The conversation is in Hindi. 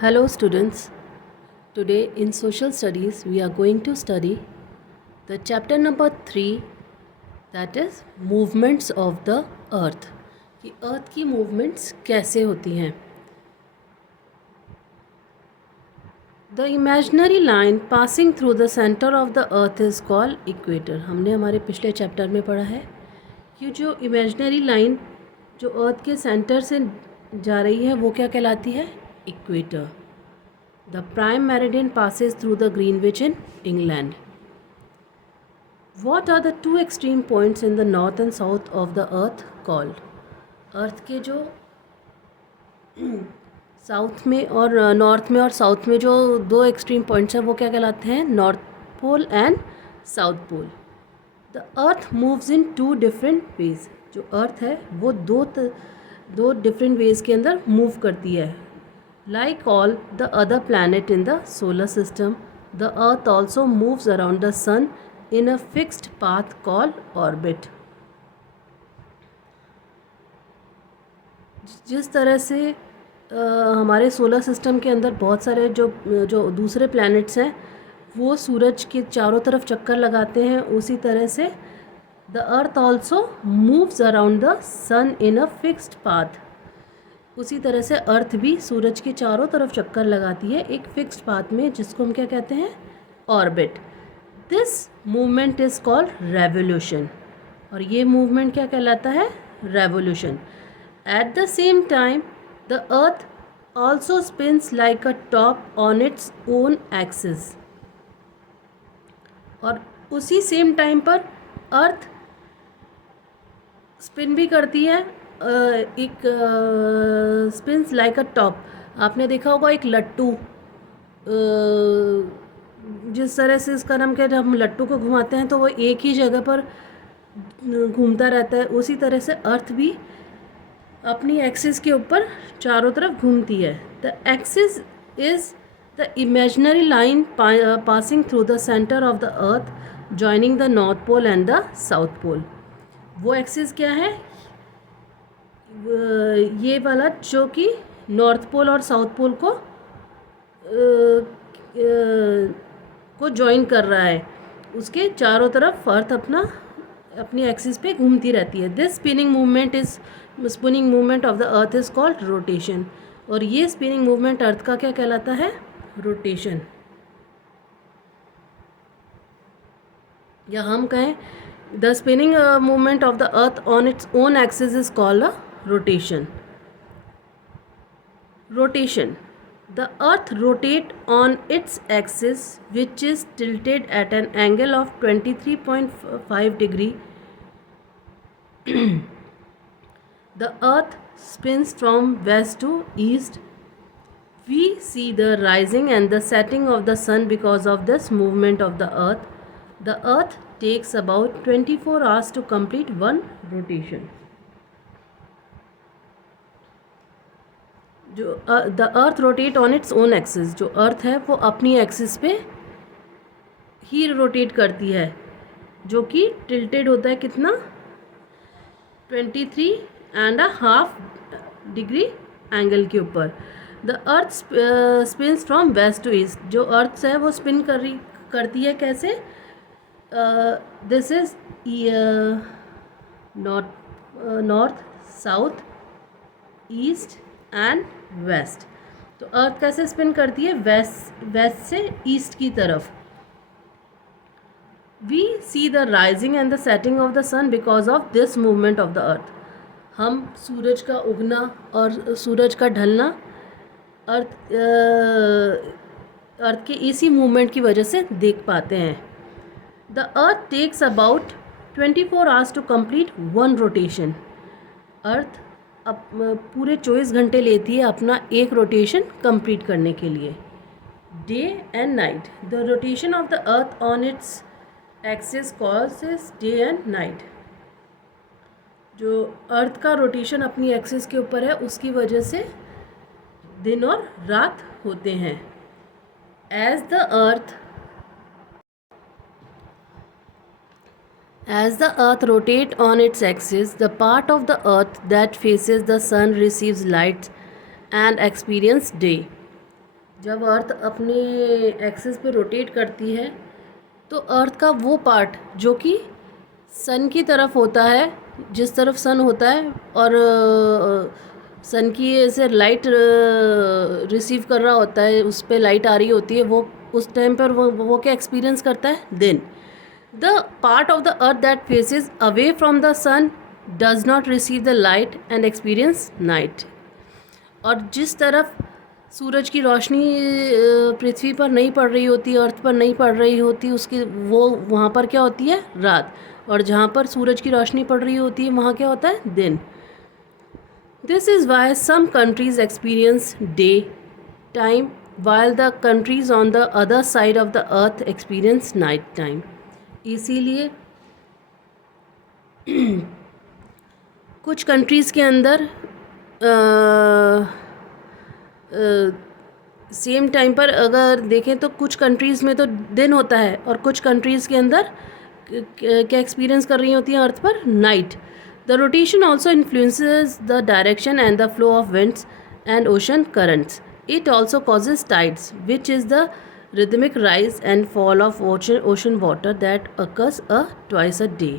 Hello students. Today in social studies we are going to study the chapter number 3, that is movements of the earth. कि earth की movements कैसे होती हैं. The imaginary line passing through the center of the earth is called equator. हमने हमारे पिछले चैप्टर में पढ़ा है कि जो इमेजनरी लाइन जो अर्थ के सेंटर से जा रही है वो क्या कहलाती है? Equator. The prime meridian passes through the Greenwich in England. What are the two extreme points in the north and south of the earth called? अर्थ के जो साउथ में और नॉर्थ में और साउथ में जो दो एक्सट्रीम पॉइंट्स हैं वो क्या कहलाते हैं? North pole and south pole. The earth moves in two different ways. जो अर्थ है वो दो डिफरेंट वेज के अंदर मूव करती है. Like all the other planets in the solar system, the Earth also moves around the Sun in a fixed path called orbit. जिस तरह से हमारे सोलर सिस्टम के अंदर बहुत सारे जो दूसरे प्लैनेट्स हैं वो सूरज के चारों तरफ चक्कर लगाते हैं, उसी तरह से the earth also moves around the sun in a fixed path. उसी तरह से अर्थ भी सूरज के चारों तरफ चक्कर लगाती है एक फिक्स्ड पाथ में, जिसको हम क्या कहते हैं? Orbit. This movement is called revolution. और ये मूवमेंट क्या कहलाता है? Revolution. At the same time the earth also spins like a top on its own axis. और उसी सेम टाइम पर अर्थ स्पिन भी करती है एक स्पिन्स लाइक अ टॉप. आपने देखा होगा एक लट्टू, जिस तरह से इसका नाम क्या है, जब हम लट्टू को घुमाते हैं तो वो एक ही जगह पर घूमता रहता है. उसी तरह से अर्थ भी अपनी एक्सिस के ऊपर चारों तरफ घूमती है. The axis is the imaginary line passing through the centre of the earth joining the north pole and the south pole. वो एक्सिस क्या है? ये वाला जो कि नॉर्थ पोल और साउथ पोल को जॉइन कर रहा है. उसके चारों तरफ अर्थ अपनी एक्सिस पे घूमती रहती है. This spinning movement of the earth is called rotation. और ये स्पिनिंग मूवमेंट अर्थ का क्या कहलाता है? रोटेशन. या हम कहें the spinning movement of the earth on its own axis is called a rotation. Rotation. The earth rotates on its axis, which is tilted at an angle of 23.5 degree. The earth spins from west to east. We see the rising and the setting of the sun because of this movement of the earth. The earth takes about 24 hours to complete one rotation. जो the earth rotate on its own axis. जो अर्थ है वो अपनी एक्सिस पे ही रोटेट करती है, जो कि टिल्टेड होता है कितना? 23.5 डिग्री एंगल के ऊपर. The earth spins from west to east. जो अर्थ है वो स्पिन करती है कैसे? This is north, south, east and west. तो अर्थ कैसे स्पिन करती है? वेस्ट से ईस्ट की तरफ. We see the rising and the setting of the sun because of this movement of the earth. हम सूरज का उगना और सूरज का ढलना अर्थ के इसी मूवमेंट की वजह से देख पाते हैं. The earth takes about 24 hours to complete one rotation. Earth अब पूरे 24 घंटे लेती है अपना एक रोटेशन कंप्लीट करने के लिए. Day and night. The rotation of the earth on its axis causes day and night. जो अर्थ का रोटेशन अपनी एक्सिस के ऊपर है उसकी वजह से दिन और रात होते हैं. As the earth rotates on its axis, the part of the earth that faces the sun receives light and experiences day. जब अर्थ अपने एक्सिस पे रोटेट करती है तो अर्थ का वो पार्ट जो कि सन की तरफ होता है, जिस तरफ सन होता है और सन की ऐसे लाइट रिसीव कर रहा होता है, उस पर लाइट आ रही होती है, वो उस टाइम पर वो क्या एक्सपीरियंस करता है? दिन the part of the earth that faces away from the sun does not receive the light and experience night. और जिस तरफ सूरज की रोशनी पृथ्वी पर नहीं पड़ रही होती, अर्थ पर नहीं पड़ रही होती, उसकी वो वहाँ पर क्या होती है? रात। और जहाँ पर सूरज की रोशनी पड़ रही होती है वहाँ क्या होता है? दिन। This is why some countries experience day time while the countries on the other side of the earth experience night time। इसीलिए कुछ कंट्रीज़ के अंदर सेम टाइम पर अगर देखें तो कुछ कंट्रीज़ में तो दिन होता है और कुछ कंट्रीज़ के अंदर क्या एक्सपीरियंस कर रही होती हैं अर्थ पर? Night. The rotation also influences the direction and the flow of winds and ocean currents. It also causes tides, which is the rhythmic rise and fall of ocean water that occurs twice a day।